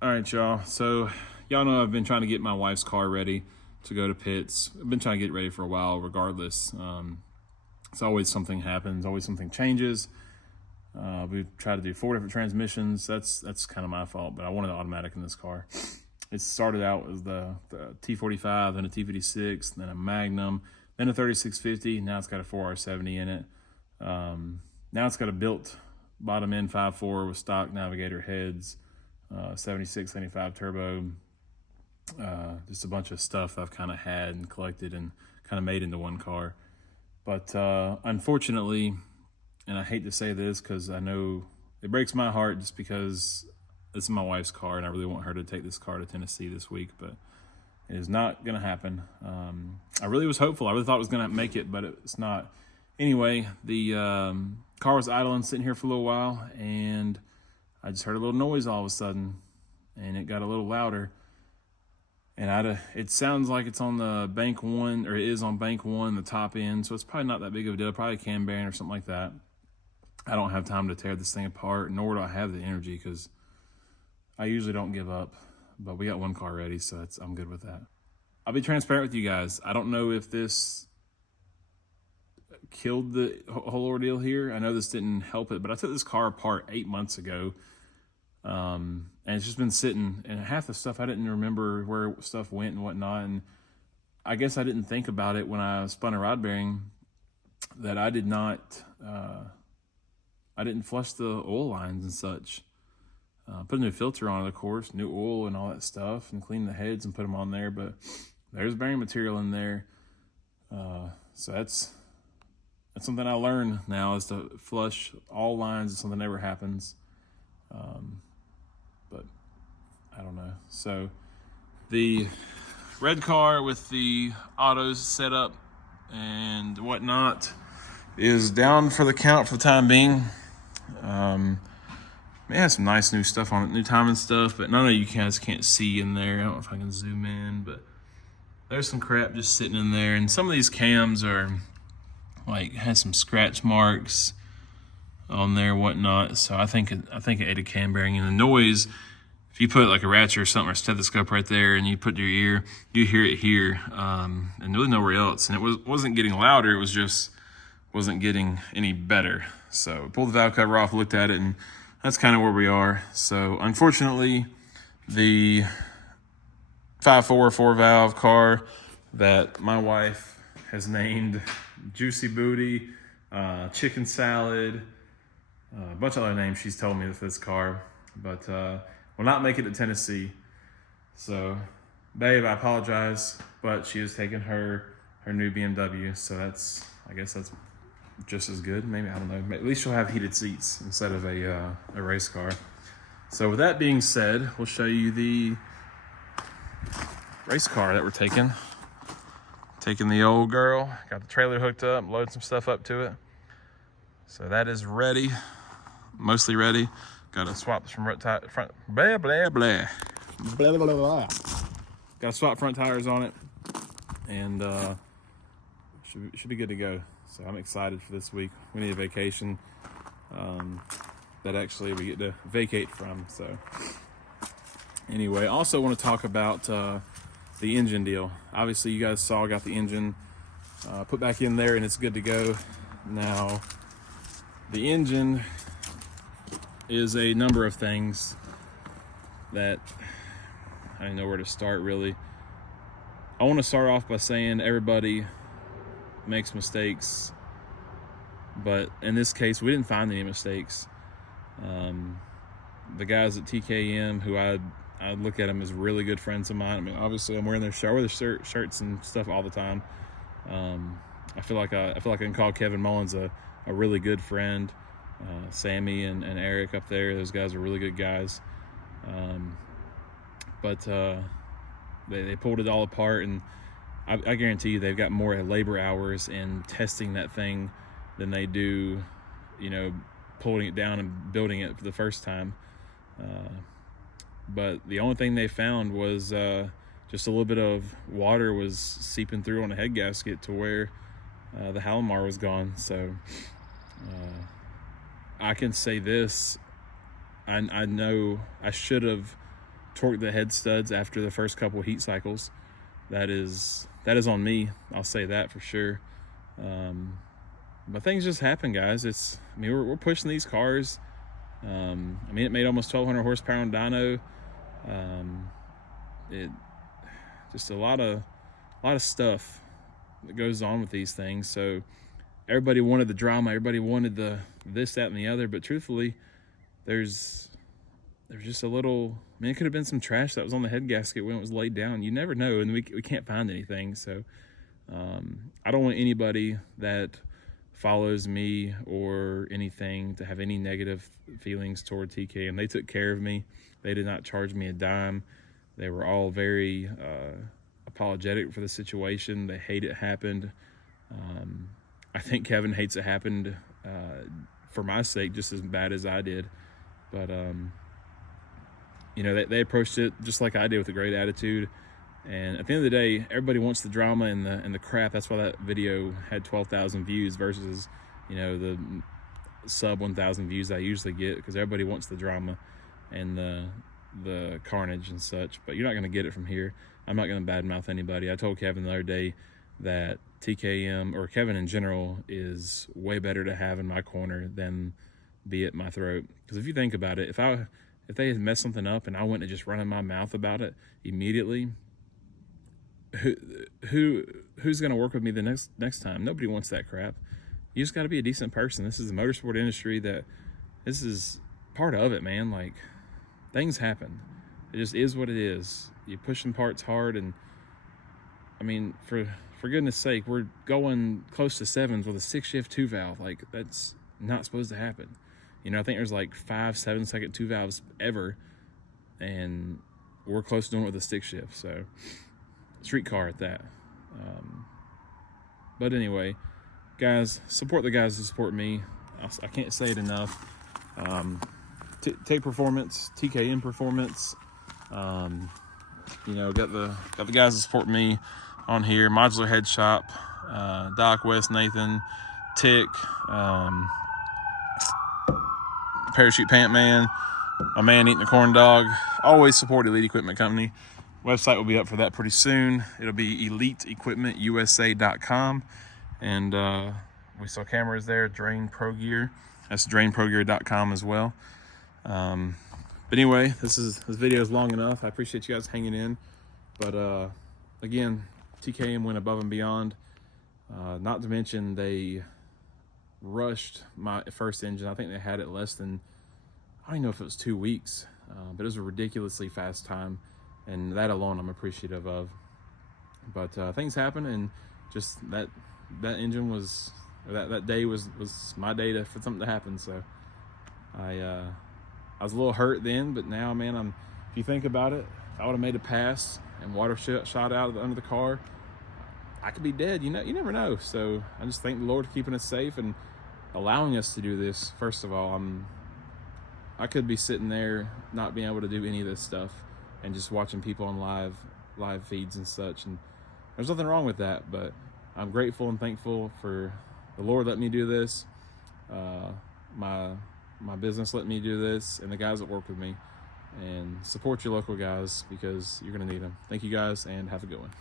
All right, y'all. So, y'all know I've been trying to get my wife's car ready to go to pits. I've been trying to get ready for a while, regardless. It's always something happens, always something changes. We've tried to do 4 different transmissions. That's kind of my fault, but I wanted an automatic in this car. It started out as the T45, then a T56, then a Magnum, then a 3650. Now it's got a 4R70 in it. Now it's got a built bottom end 5.4 with stock navigator heads. 76, 75 turbo, just a bunch of stuff I've kind of had and collected and kind of made into one car. But unfortunately, and I hate to say this because I know it breaks my heart just because this is my wife's car and I really want her to take this car to Tennessee this week, but it is not going to happen. I really was hopeful. I really thought it was going to make it, but it's not. Anyway, the car was idling, sitting here for a little while, and I just heard a little noise all of a sudden, and it got a little louder. And it sounds like it's on the bank one, or it is on bank one, the top end, so it's probably not that big of a deal, probably a cam bearing or something like that. I don't have time to tear this thing apart, nor do I have the energy, because I usually don't give up, but we got one car ready, so I'm good with that. I'll be transparent with you guys. I don't know if this killed the whole ordeal here. I know this didn't help it, but I took this car apart 8 months ago, and it's just been sitting, and half the stuff I didn't remember where stuff went and whatnot, and I guess I didn't think about it when I spun a rod bearing that I didn't flush the oil lines and such. Put a new filter on it, of course, new oil and all that stuff, and clean the heads and put them on there, but there's bearing material in there, so that's something I learned now, is to flush all lines if something ever happens. But I don't know. So the red car with the autos set up and whatnot is down for the count for the time being. It has some nice new stuff on it, new timing stuff, but none of you guys can't see in there. I don't know if I can zoom in, but there's some crap just sitting in there. And some of these cams are has some scratch marks on there, whatnot. So I think it ate a cam bearing. And the noise, if you put like a ratchet or something or a stethoscope right there and you put your ear, you hear it here, and really nowhere else. And it wasn't getting louder, it was just wasn't getting any better. So pulled the valve cover off, looked at it, and that's kind of where we are. So unfortunately, the 5.4 4-valve car that my wife has named Juicy Booty, Chicken Salad, a bunch of other names she's told me with this car, but will not make it to Tennessee. So, babe, I apologize, but she is taking her new BMW, so I guess that's just as good. Maybe, I don't know. At least she'll have heated seats instead of a race car. So with that being said, we'll show you the race car that we're taking. Taking the old girl, got the trailer hooked up, loading some stuff up to it. So that is ready, mostly ready. Got to swap some front, blah, blah, blah. Blah, blah, blah. Got to swap front tires on it, and should be good to go. So I'm excited for this week. We need a vacation that actually we get to vacate from. So anyway, I also want to talk about the engine deal. Obviously, you guys saw I got the engine put back in there, and it's good to go. Now, the engine is a number of things that I don't know where to start, really. I want to start off by saying everybody makes mistakes, but in this case, we didn't find any mistakes. The guys at TKM, who I look at them as really good friends of mine. I mean, obviously, I'm wearing their shirts and stuff all the time. I feel like I can call Kevin Mullins a really good friend. Sammy and Eric up there, those guys are really good guys. But they pulled it all apart, and I guarantee you they've got more labor hours in testing that thing than they do, pulling it down and building it for the first time. But the only thing they found was just a little bit of water was seeping through on the head gasket to where the Halomar was gone. So I can say this, I know I should have torqued the head studs after the first couple heat cycles. That is on me. I'll say that for sure. But things just happen, guys. We're pushing these cars. It made almost 1,200 horsepower on dyno. It just a lot of stuff that goes on with these things. So everybody wanted the drama, everybody wanted the this, that, and the other. But truthfully, there's just a little. It could have been some trash that was on the head gasket when it was laid down. You never know, and we can't find anything. So I don't want anybody that follows me or anything to have any negative feelings toward TKM. They took care of me. They did not charge me a dime. They were all very apologetic for the situation. They hate it happened. I think Kevin hates it happened for my sake just as bad as I did. But they approached it just like I did, with a great attitude. And at the end of the day, everybody wants the drama and the crap. That's why that video had 12,000 views versus, the sub 1,000 views I usually get, because everybody wants the drama and the carnage and such. But you're not going to get it from here. I'm not going to badmouth anybody. I told Kevin the other day that TKM, or Kevin in general, is way better to have in my corner than be at my throat. Because if you think about it, if they had messed something up and I went to just running my mouth about it immediately, who's going to work with me the next time? Nobody wants that crap. You just got to be a decent person. This is the motorsport industry. This is part of it, man. Like, things happen. It just is what it is. You're pushing parts hard, and for goodness sake, we're going close to sevens with a 6-shift 2-valve. Like, that's not supposed to happen. I think there's like 5 7-second 2-valves ever, and we're close to doing it with a 6-shift. So street car at that. But anyway, guys, support the guys who support me. I can't say it enough. Take Performance, TKM Performance. Got the guys that support me on here. Modular Head Shop, Doc, West, Nathan, Tick, Parachute Pant Man, my man Eating the Corn Dog. Always support Elite Equipment Company. Website will be up for that pretty soon. It'll be eliteequipmentusa.com. And we sell cameras there, Drain Pro Gear. That's drainprogear.com as well. But anyway, this video is long enough. I appreciate you guys hanging in. But again, TKM went above and beyond. Not to mention, they rushed my first engine. I think they had it less than, I don't even know if it was 2 weeks, but it was a ridiculously fast time. And that alone I'm appreciative of. But things happen, and just that engine was, that day was my day for something to happen. So I was a little hurt then, but now, man, if you think about it, if I would have made a pass and water shot out under the car, I could be dead. You never know. So I just thank the Lord for keeping us safe and allowing us to do this. First of all, I could be sitting there not being able to do any of this stuff and just watching people on live feeds and such, and there's nothing wrong with that. But I'm grateful and thankful for the Lord letting me do this, my business letting me do this, and the guys that work with me. And support your local guys, because you're going to need them. Thank you guys, and have a good one.